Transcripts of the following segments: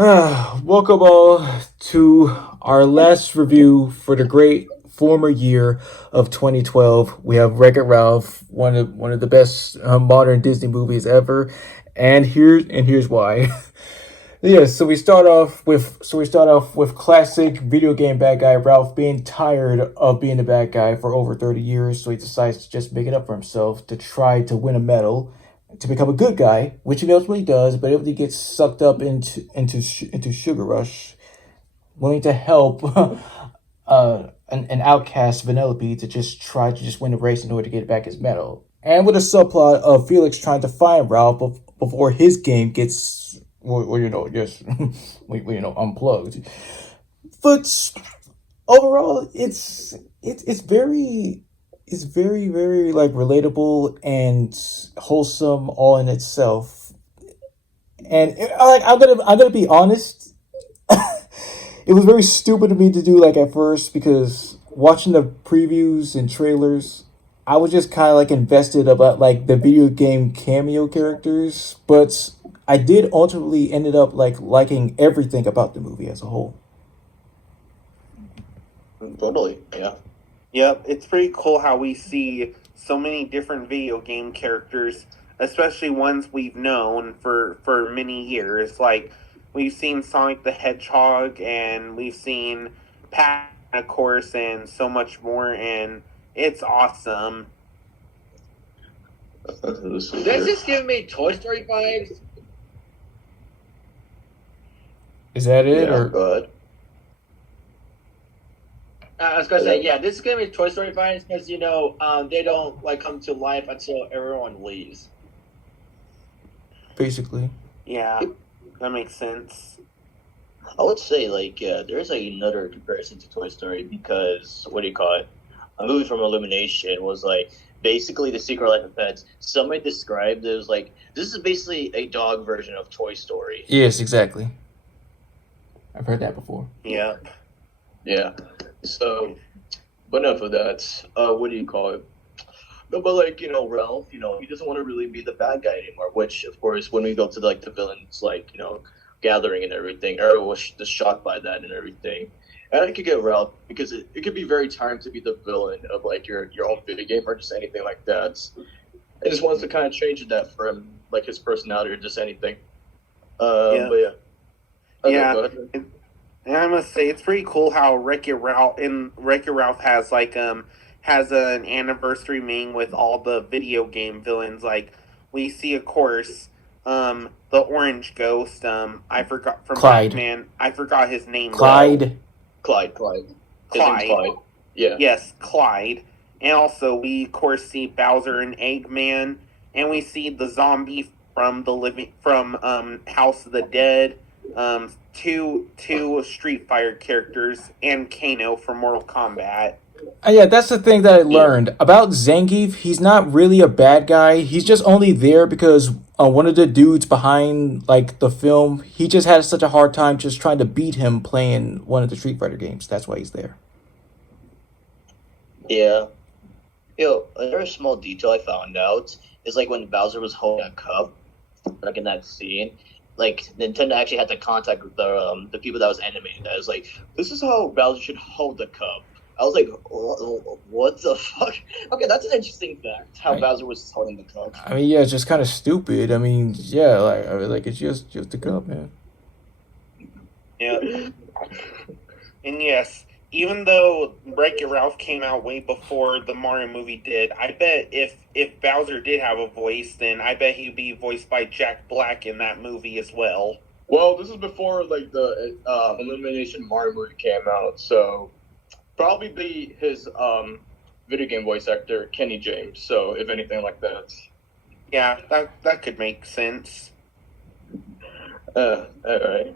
Welcome all to our last review for the great former year of 2012. We have Wreck-It Ralph, one of the best modern Disney movies ever, and here's why. Yeah, so we start off with classic video game bad guy Ralph being tired of being the bad guy for over 30 years, so he decides to just make it up for himself to try to win a medal to become a good guy, which he ultimately does, but everything gets sucked up into Sugar Rush, willing to help an outcast Vanellope to just try to just win the race in order to get back his medal. And with a subplot of Felix trying to find Ralph before his game gets, just unplugged. But overall, it's very like relatable and wholesome all in itself. And I'm gonna be honest. It was very stupid of me to do like at first because watching the previews and trailers, I was just kind of like invested about like the video game cameo characters, but I did ultimately ended up like liking everything about the movie as a whole. Totally, yeah. Yep, it's pretty cool how we see so many different video game characters, especially ones we've known for many years. Like we've seen Sonic the Hedgehog, and we've seen Pat, of course, and so much more. And it's awesome. This is This is giving me Toy Story vibes. Is that it yeah, or but I was gonna say, yeah, this is giving me Toy Story vibes because they don't like come to life until everyone leaves. basically? Yeah, that makes sense. I would say there's another comparison to Toy Story because what do you call it? A movie from Illumination was like basically the Secret Life of Pets. Somebody described it as like this is basically a dog version of Toy Story. Yes, exactly. I've heard that before. Yep. Yeah. So, but enough of that. What do you call it? No, but Ralph, he doesn't want to really be the bad guy anymore. Which, of course, when we go to like the villains, gathering and everything, everyone was just shocked by that and everything. And I could get Ralph because it could be very tiring to be the villain of like your own video game or just anything like that. I just wants to kind of change that for him, like his personality or just anything. Yeah. But yeah. Okay, Yeah. go ahead. And I must say, it's pretty cool how Wreck-It Ralph has an anniversary meeting with all the video game villains. Like we see, of course, the Orange Ghost. I forgot from Clyde. Batman. I forgot his name. Clyde. Clyde. His name's Clyde. Yeah. Yes, Clyde. And also, we of course see Bowser and Eggman, and we see the zombie from House of the Dead. Two Street Fighter characters, and Kano from Mortal Kombat. Yeah, that's the thing that I learned about Zangief. He's not really a bad guy. He's just only there because one of the dudes behind like the film, he just had such a hard time just trying to beat him playing one of the Street Fighter games. That's why he's there. Yeah. Another small detail I found out is like when Bowser was holding a cup, like in that scene, like Nintendo actually had to contact the people that was animating that. It was like, this is how Bowser should hold the cup. I was like, what the fuck? Okay, that's an interesting fact. How Right. Bowser was holding the cup. I mean, yeah, it's just kind of stupid. I mean, yeah, like it's just a cup, man. Yeah. And yes, even though Wreck-It Ralph came out way before the Mario movie did, I bet if Bowser did have a voice, then I bet he'd be voiced by Jack Black in that movie as well. Well, this is before like the Illumination Mario movie came out, so probably be his video game voice actor Kenny James. So if anything like that. Yeah, that could make sense. All right.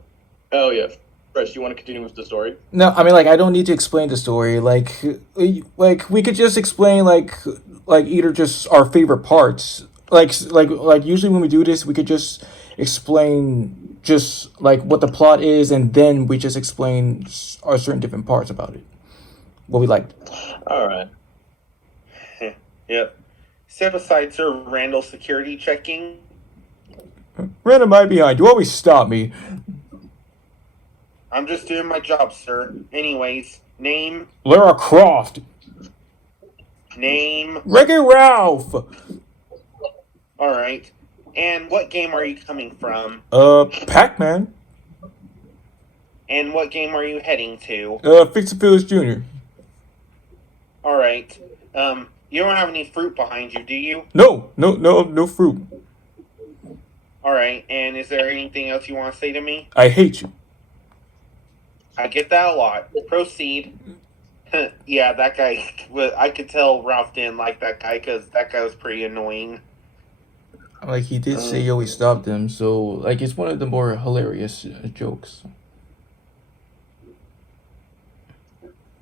Oh yeah. Fresh, you want to continue with the story? No, I mean, like I don't need to explain the story. Like we could just explain like either just our favorite parts. Like usually when we do this, we could just explain just like what the plot is, and then we just explain our certain different parts about it, what we liked. All right. Yep. Set aside Sir Randall security checking. Random, right behind you. Always stop me. I'm just doing my job, sir. Anyways, name. Lara Croft. Name. Wreck-It Ralph. Alright. And what game are you coming from? Pac-Man. And what game are you heading to? Fix-It Felix Jr. Alright. You don't have any fruit behind you, do you? No fruit. Alright, and is there anything else you want to say to me? I hate you. I get that a lot. Proceed. Yeah, that guy, I could tell Ralph didn't like that guy because that guy was pretty annoying. Like, he did say he always stopped him, so, like, it's one of the more hilarious jokes.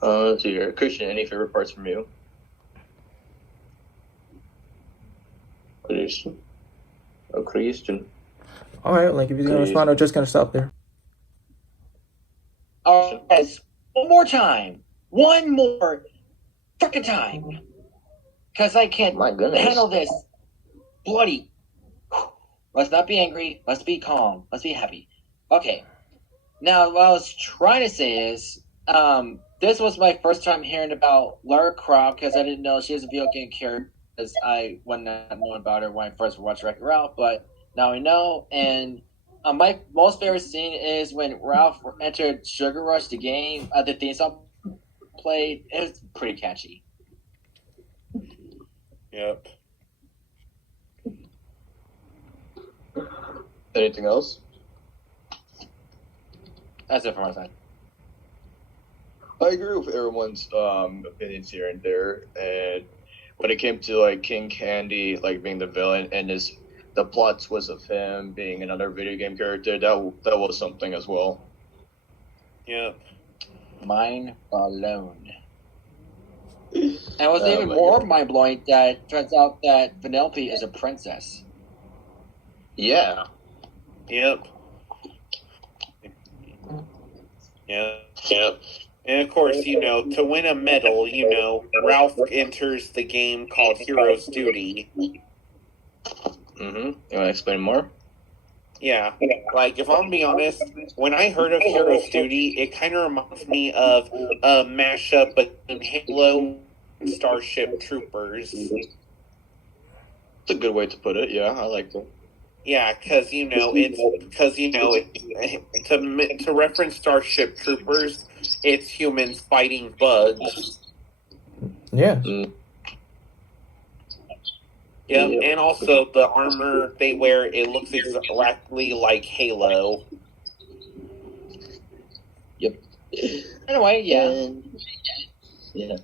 Let's see here. Christian, any favorite parts from you? Christian. Oh, Christian. Alright, like, if you're gonna respond, I'm just gonna stop there. Yes. One more time. One more frickin' time. Because I can't My goodness. handle this. Bloody. Let's not be angry. Let's be calm. Let's be happy. Okay. Now, what I was trying to say is, this was my first time hearing about Lara Croft because I didn't know she was a video game character because I wouldn't have known about her when I first watched Wreck-It Ralph, but now I know. And my most favorite scene is when Ralph entered Sugar Rush, the game, the theme song played. It was pretty catchy. Yep. Anything else? That's it for my side. I agree with everyone's opinions here and there, and when it came to like King Candy like being the villain and the plot twist of him being another video game character, that was something as well. Yep. Mind blown. And it was even more mind blowing that it turns out that Penelope is a princess. Yeah. Yep. Yep. And of course, to win a medal, Ralph enters the game called Hero's Duty. Mm-hmm. You want to explain more? Yeah. Like, if I'm being honest, when I heard of Hero's Duty, it kind of reminds me of a mashup between Halo and Starship Troopers. It's a good way to put it. Yeah, I like that. Yeah, because to reference Starship Troopers, it's humans fighting bugs. Yeah. Yeah, and also the armor they wear, it looks exactly like Halo. Yep. Anyway, yeah. Yeah.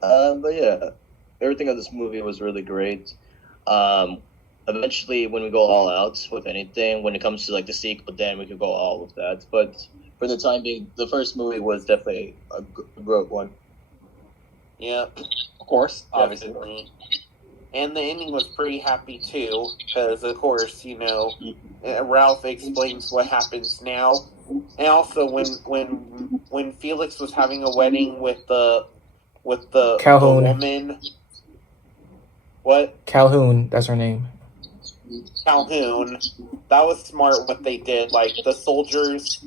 But yeah, everything of this movie was really great. Eventually, when we go all out with anything, when it comes to like the sequel, then we could go all with that. But for the time being, the first movie was definitely a great one. Yeah, Of course, obviously. definitely. And the ending was pretty happy too, because of course, Ralph explains what happens now, and also when Felix was having a wedding with the Calhoun. woman. What? Calhoun, that's her name. Calhoun. That was smart what they did. Like the soldiers,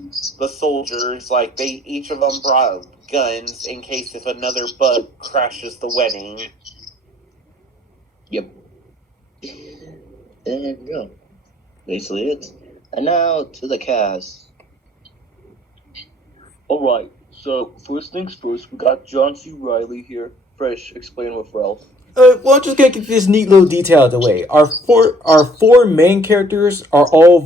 like each of them brought guns in case if another bug crashes the wedding. Yep. There you go. Basically it. And now to the cast. Alright, so first things first, we got John C. Reilly here. Fresh, explain with Ralph. Well, I'm just gonna get this neat little detail out of the way. Our four main characters are all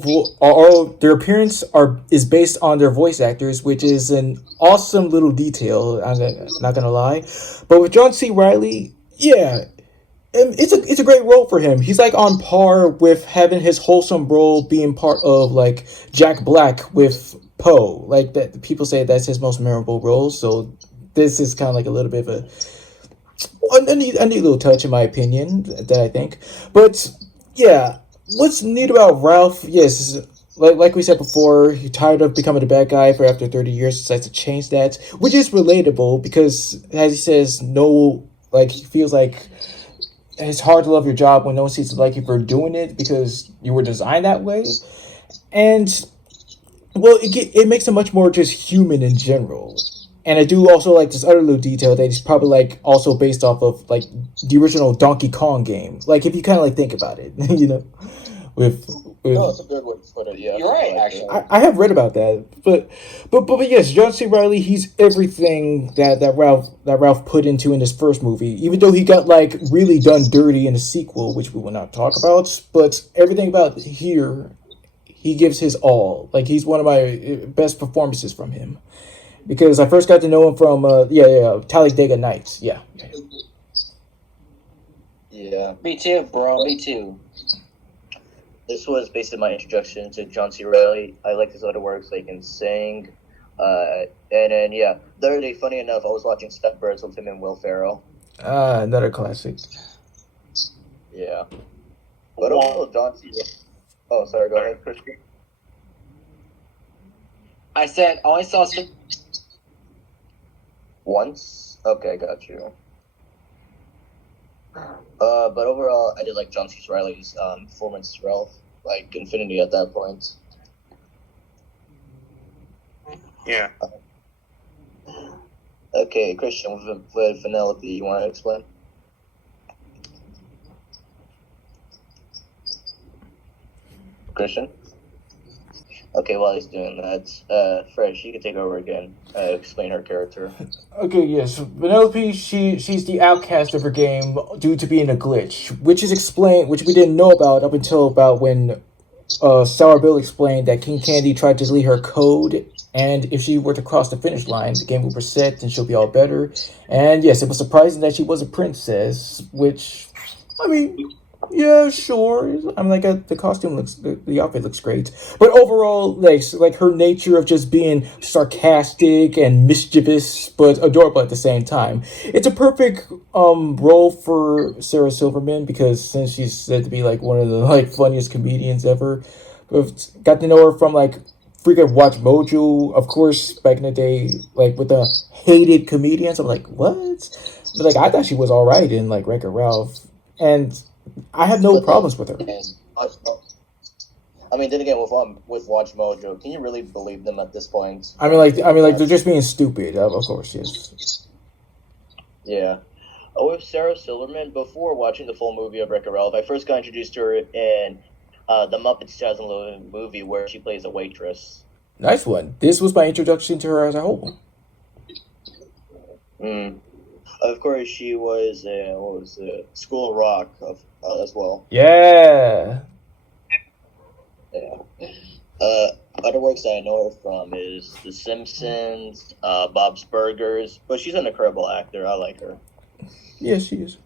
their appearance is based on their voice actors, which is an awesome little detail. I'm not gonna lie, but with John C. Reilly, yeah, it's a great role for him. He's like on par with having his wholesome role being part of like Jack Black with Poe. Like that, people say that's his most memorable role. So this is kind of like a little bit of a neat little touch, in my opinion, that I think. But yeah, what's neat about Ralph? Yes, like we said before, he's tired of becoming a bad guy for after 30 years, decides to change that, which is relatable because, as he says, he feels like it's hard to love your job when no one seems to like you for doing it because you were designed that way. And well, it makes him much more just human in general. And I do also like this other little detail that he's probably like also based off of like the original Donkey Kong game. Like if you kind of like think about it, with No, with it's a good way to put it. Yeah, You're right, I like actually. that. I have read about that, but yes, John C. Riley, he's everything that Ralph put into in his first movie. Even though he got like really done dirty in the sequel, which we will not talk about, but everything about here, he gives his all. Like he's one of my best performances from him because I first got to know him from Talladega Nights. Yeah. Yeah, Me too, bro. Me too. this was basically my introduction to John C. Reilly. I like his other works, like in Sing. And then, yeah, the other day, funny enough, I was watching Step Birds with him and Will Ferrell. Another classic. Yeah. But also, John C. Oh, sorry, go ahead, Christian. I said only saw Once? Okay, got you. But overall, I did like John C. Reilly's performance as Ralph, like Infinity at that point. Yeah. Okay, Christian, with Vanellope, you want to explain? Christian? Okay, while he's doing that, Fresh, you can take over again. Explain her character. Okay, yes. Vanellope, she's the outcast of her game due to being a glitch, which is explained, which we didn't know about up until about when Sour Bill explained that King Candy tried to delete her code, and if she were to cross the finish line, the game would reset and she'll be all better. And yes, it was surprising that she was a princess, which, I mean, yeah, sure. I mean, like the costume looks, the outfit looks great, but overall, like her nature of just being sarcastic and mischievous but adorable at the same time, it's a perfect role for Sarah Silverman because since she's said to be like one of the like funniest comedians ever, we've got to know her from like freaking Watch Mojo, of course, back in the day, like with the hated comedians. I'm like, what? But like I thought she was all right in like Wreck-It Ralph, and I have no But then, problems with her. I mean, then again, with Watch Mojo, can you really believe them at this point? I mean, like they're just being stupid. Of course, yes. Yeah. With Sarah Silverman, before watching the full movie of Wreck-It Ralph, I first got introduced to her in the Muppets 2011 movie where she plays a waitress. Nice one. This was my introduction to her as a whole. Mm. Of course, she was what was it? School of Rock as well. Yeah. Yeah. Other works that I know her from is The Simpsons, Bob's Burgers, but she's an incredible actor. I like her. Yes, she is.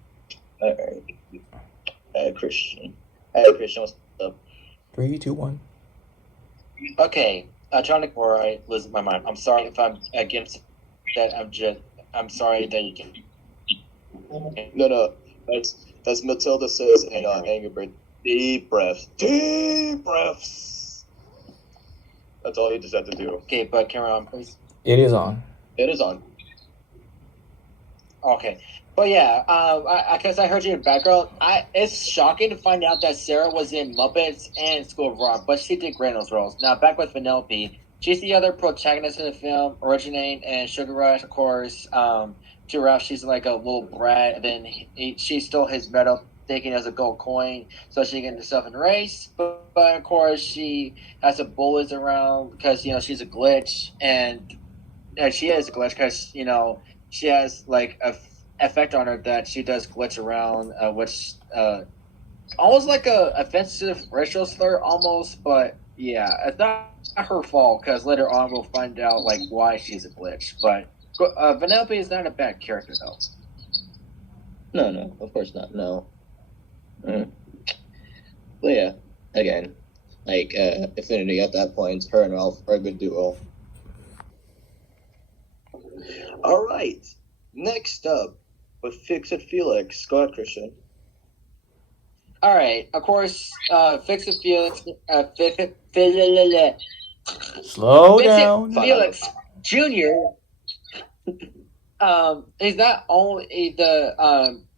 All right. Christian. Hey, Christian, what's up? 3, 2, 1. Okay, trying to before I lose my mind. I'm sorry if I'm against that. I'm sorry that you can. No. That's Matilda says in Angry Bird. Deep breaths. Deep breaths. That's all you just have to do. Okay, but carry on, please. It is on. It is on. Okay, but yeah, I guess I heard you in the background. It's shocking to find out that Sarah was in Muppets and School of Rock, but she did great in those roles. Now back with Vanellope, she's the other protagonist in the film, originating in Sugar Rush, of course. To Ralph, she's like a little brat, and then she stole his medal, taking it as a gold coin, so she can get herself in a race. But of course, she has some bullies around because she's a glitch, and she is a glitch because she has like a effect on her that she does glitch around, which almost like a offensive racial slur almost. But yeah, it's not her fault because later on we'll find out like why she's a glitch. But Vanellope is not a bad character though. No, of course not. No. Mm. But yeah, again, like Affinity at that point, her and Ralph are a good duo. All right. Next up, with Fix It Felix. Go ahead, Christian. All right, of course, Fix It Felix, Slow Fix down. It Felix Jr. He's not only the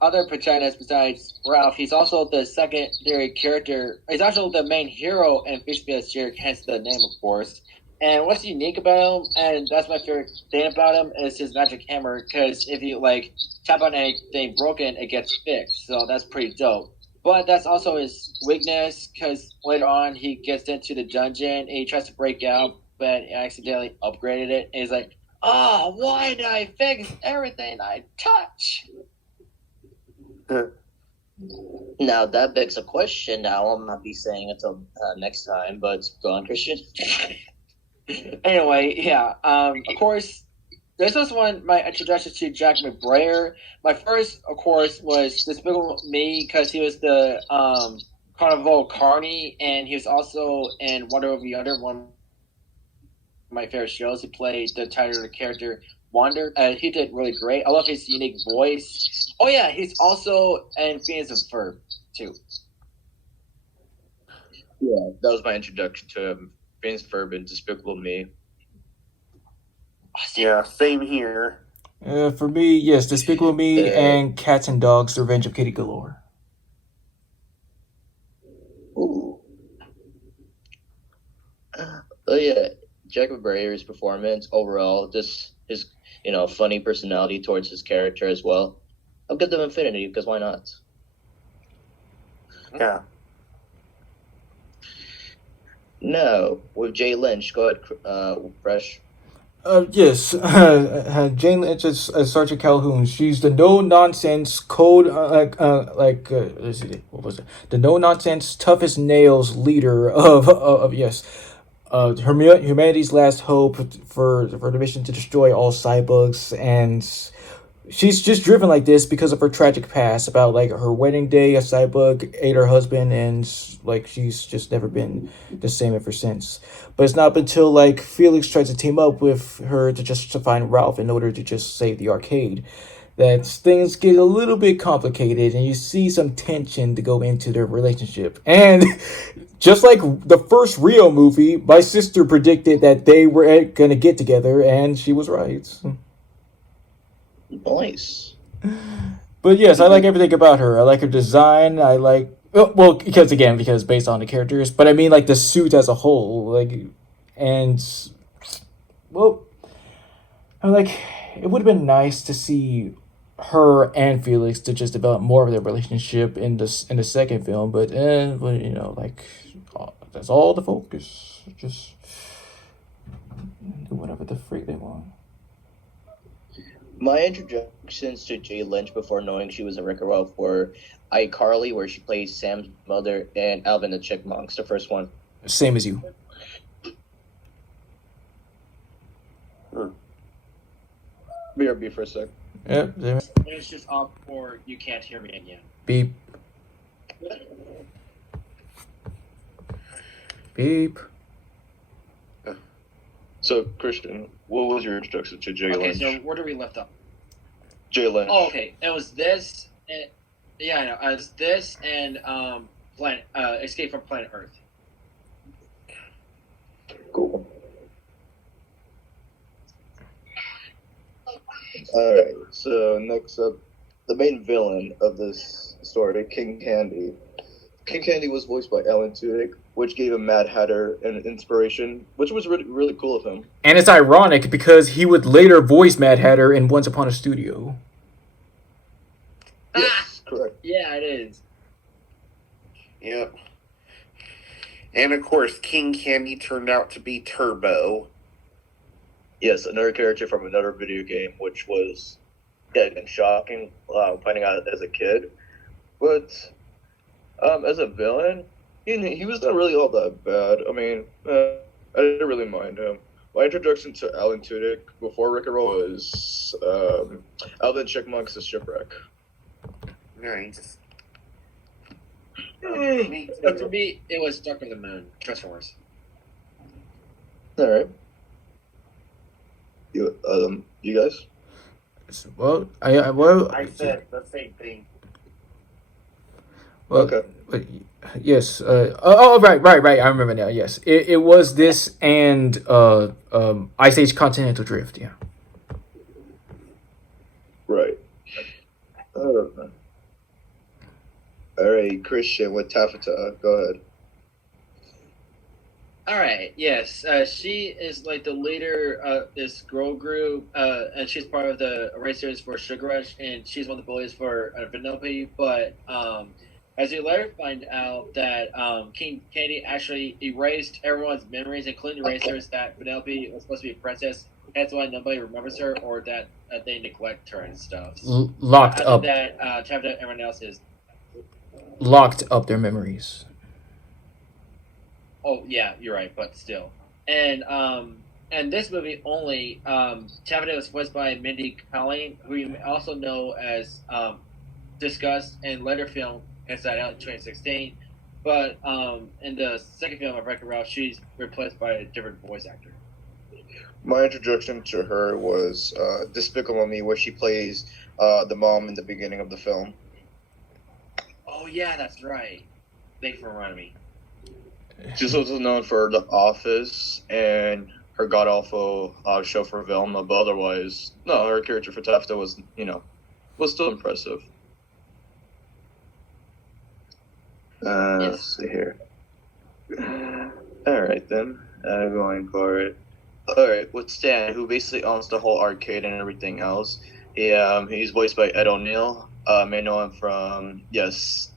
other protagonist besides Ralph. He's also the secondary character. He's also the main hero in Fix It Felix Jr. Hence the name, of course. And what's unique about him, and that's my favorite thing about him, is his magic hammer. Because if you like tap on anything broken, it gets fixed. So that's pretty dope. But that's also his weakness, because later on he gets into the dungeon and he tries to break out, but he accidentally upgraded it. And he's like, "Oh, why did I fix everything I touch?" Now that begs a question. Now I'll not be saying until next time, but go on, Christian. Anyway, yeah. Of course, this was my introduction to Jack McBrayer. My first, of course, was Despicable Me because he was the Carnival Carney, and he was also in Wonder Over Yonder, one of my favorite shows. He played the title of the character Wander. He did really great. I love his unique voice. Oh yeah, he's also in Phineas and Ferb too. Yeah, that was my introduction to him. Phineas and Ferb and Despicable Me. Yeah, same here. For me, yes, Despicable Me and Cats and Dogs: The Revenge of Kitty Galore. Ooh. Oh yeah, Jack McBrayer's performance overall, just his funny personality towards his character as well. I'll give them Infinity because why not? Yeah. No, with Jay Lynch, go ahead, Fresh. Yes, Jane Lynch as Sergeant Calhoun. She's the no nonsense, cold, let's see, what was it? The no nonsense, toughest nails leader of yes, humanity's last hope for the mission to destroy all cyborgs, and she's just driven like this because of her tragic past about like her wedding day. A cyborg ate her husband, and like she's just never been the same ever since. But it's not until like Felix tries to team up with her to find Ralph in order to just save the arcade that things get a little bit complicated, and you see some tension to go into their relationship. And just like the first Rio movie, my sister predicted that they were gonna get together, and she was right. Nice. But yes, I like everything about her. I like her design. I like because based on the characters. But I mean like the suit as a whole, and well, I like it would have been nice to see her and Felix to just develop more of their relationship in the second film. But that's all the focus. Just do whatever the freak they want. My introductions to Jay Lynch before knowing she was a Wreck-It Ralph were iCarly, where she plays Sam's mother, and Alvin the Chipmunks, the first one. Same as you. BRB for a sec. Yep. It's just off, or you can't hear me again. Beep. Beep. So, Christian, what was your introduction to Jay Lynch? Okay, so where do we left off? Jay Lynch. Oh, okay. It was this. And, yeah, I know. It was this and Planet Escape from Planet Earth. Cool. Alright, so next up, the main villain of this story, King Candy. King Candy was voiced by Alan Tudyk, which gave him Mad Hatter an inspiration, which was really, really cool of him. And it's ironic because he would later voice Mad Hatter in Once Upon a Studio. Yes, correct. Yeah, it is. Yep. And of course, King Candy turned out to be Turbo. Yes, another character from another video game, which was again shocking finding out as a kid. But as a villain, he was not really all that bad. I mean, I didn't really mind him. My introduction to Alan Tudyk before Wreck-It Ralph was Alvin Chipmunks' Shipwreck. Nice. But for me, it was Stuck on the Moon, Transformers. All right. You guys? Well, I said the same thing. Well, Okay. but yes. Right. I remember now. Yes, it was this and Ice Age Continental Drift. Yeah. Right. All right, Christian with Taffeta. Go ahead. All right. Yes. She is like the leader of this girl group, and she's part of the racers for Sugar Rush, and she's one of the bullies for Vanellope. But as you later find out that King Candy actually erased everyone's memories, including the racers, that Vanellope was supposed to be a princess. That's why nobody remembers her, or that they neglect her and stuff. Locked Other up, than that, Tabitha, everyone else is. locked up their memories. Oh yeah, you're right, but still. And this movie only Tabitha was voiced by Mindy Kaling, who you may also know as discussed in later film Inside Out in 2016. But in the second film of Wreck-It Ralph, she's replaced by a different voice actor. My introduction to her was Despicable Me, where she plays the mom in the beginning of the film. Oh yeah, that's right. Thanks for reminding me. She's also known for The Office and her god awful show for Velma, but otherwise, no, her character for Taffeta was, was still impressive. Let's see here. All right then, going for it. All right, with Stan, who basically owns the whole arcade and everything else. He's voiced by Ed O'Neill. May know him from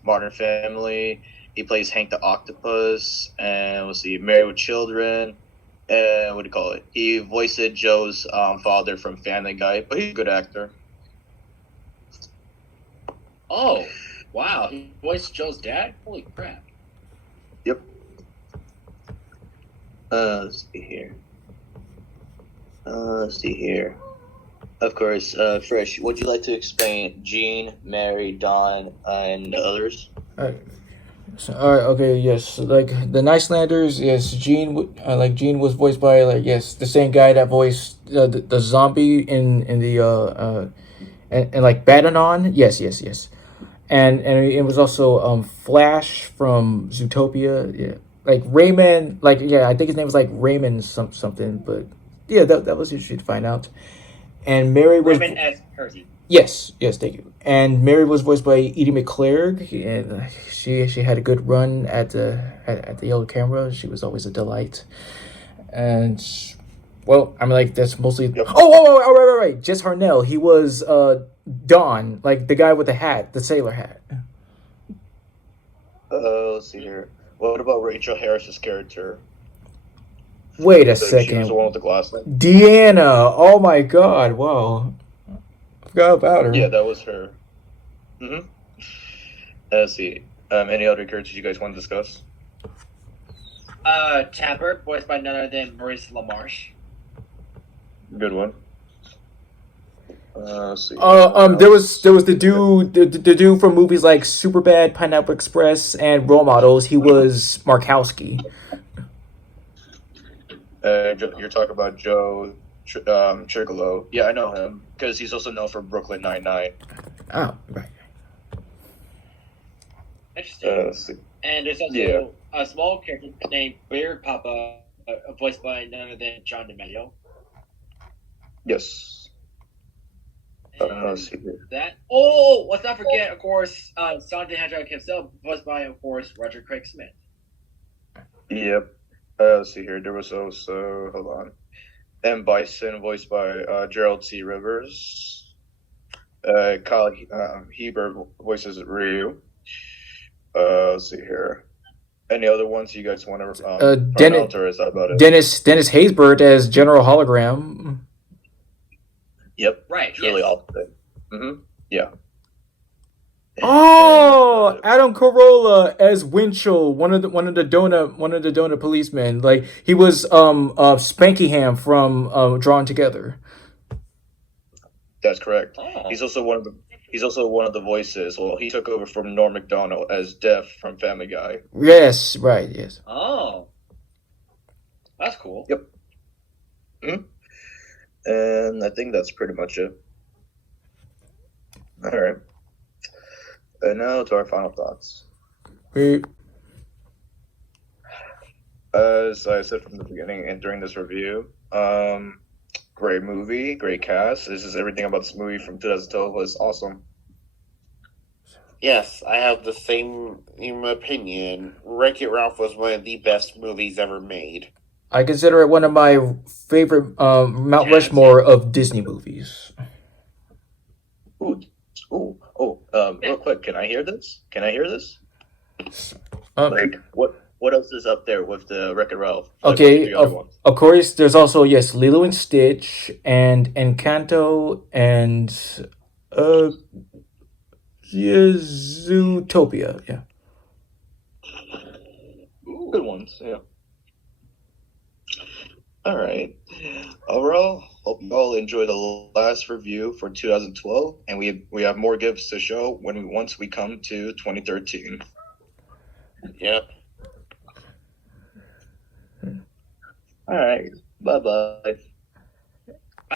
Modern Family. He plays Hank the Octopus, and let's see, Married with Children, and what do you call it? He voiced Joe's father from Family Guy, but he's a good actor. Oh, wow! He voiced Joe's dad. Holy crap! Yep. Let's see here. Of course, Fresh, would you like to explain Gene, Mary, Don, and the others? All right, okay, yes. Like the Nicelanders, yes. Gene was voiced by the same guy that voiced the zombie in the and like Badanon. Yes. And it was also Flash from Zootopia. Yeah, like Rayman. I think his name was like Raymond something. But yeah, that was interesting to find out. And Mary was Raymond S. Percy. Yes, thank you. And Mary was voiced by Edie McClurg, and she had a good run at the yellow camera. She was always a delight. And well, I mean, like that's mostly. Yep. Oh, right. Jess Harnell. He was Don, like the guy with the hat, the sailor hat. Let's see here. What about Rachel Harris's character? Wait a She was second, the one with the glasses. Deanna. Oh my God! Wow, forgot about her. Yeah, that was her. Mm-hmm. Let's see. Any other characters you guys want to discuss? Tapper, voiced by none other than Maurice LaMarche. Good one. Let's see. There was the dude from movies like Superbad, Pineapple Express, and Role Models. He was Markowski. You're talking about Joe Chircolo. Yeah, I know him because he's also known for Brooklyn Nine-Nine. Oh, right. Interesting. Let's see. And there's also a small character named Beard Papa, voiced by none other than John DeMaio. Yes. Let's see that. Oh, let's not forget, of course, Sonic the Hedgehog himself, voiced by, of course, Roger Craig Smith. Yep. Let's see here. There was also, hold on, M. Bison, voiced by Gerald C. Rivers. Kyle Hebert voices Ryu. Let's see here. Any other ones you guys want to point out, or is that about it? Dennis Haysbert as General Hologram. Yep. Right. It's really all the thing. Mm-hmm. Yeah. Oh, Adam Carolla as Winchell, one of the donut policemen. Like he was Spankyham from Drawn Together. That's correct. Oh. He's also one of the voices. Well, he took over from Norm Macdonald as Def from Family Guy. Yes, right. Yes. Oh, that's cool. Yep. Mm-hmm. And I think that's pretty much it. All right. And now to our final thoughts. As I said from the beginning and during this review, great movie, great cast. This is everything about this movie from 2012 was awesome. Yes, I have the same opinion. Wreck-It Ralph was one of the best movies ever made. I consider it one of my favorite Mount Yes. Rushmore of Disney movies. Real quick, can I hear this? Can I hear this? Um, What else is up there with the Wreck-It Ralph? okay, What's the other ones? of course, there's also, yes, Lilo and Stitch and Encanto and uh, yeah, Zootopia. Yeah. Good ones, yeah. All right. Overall, hope you all enjoyed the last review for 2012, and we have more gifts to show once we come to 2013. Yep. All right. Bye bye.